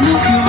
look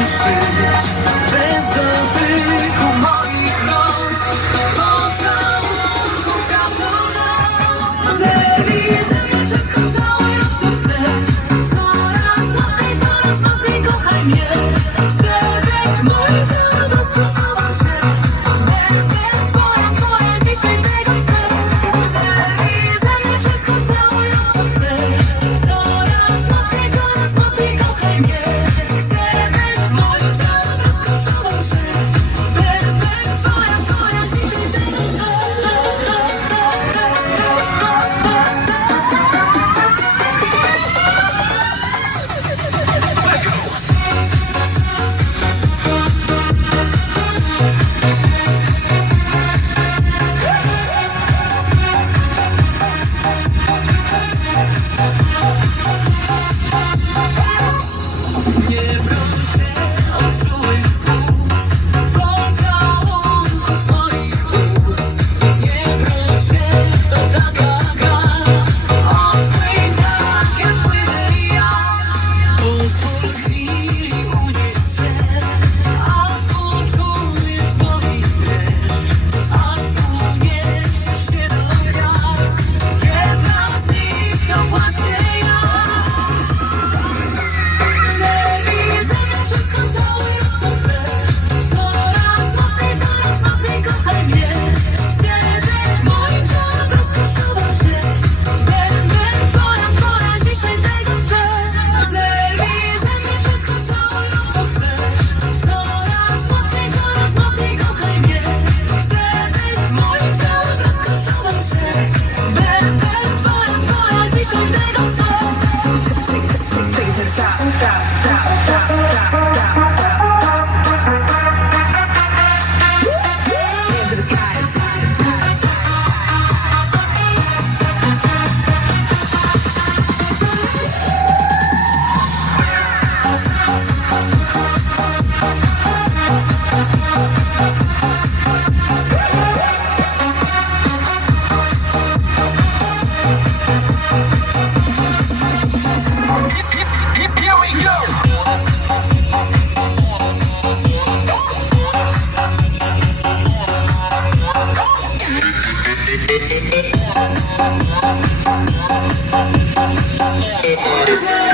Zerwij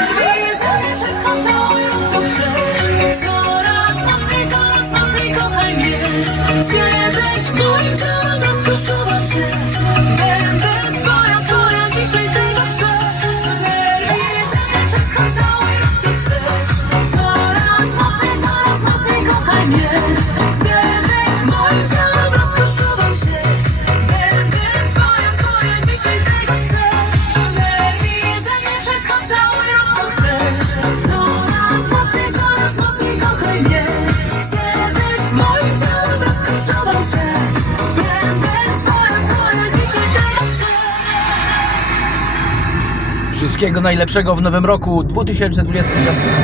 Wszystkiego najlepszego w nowym roku 2025.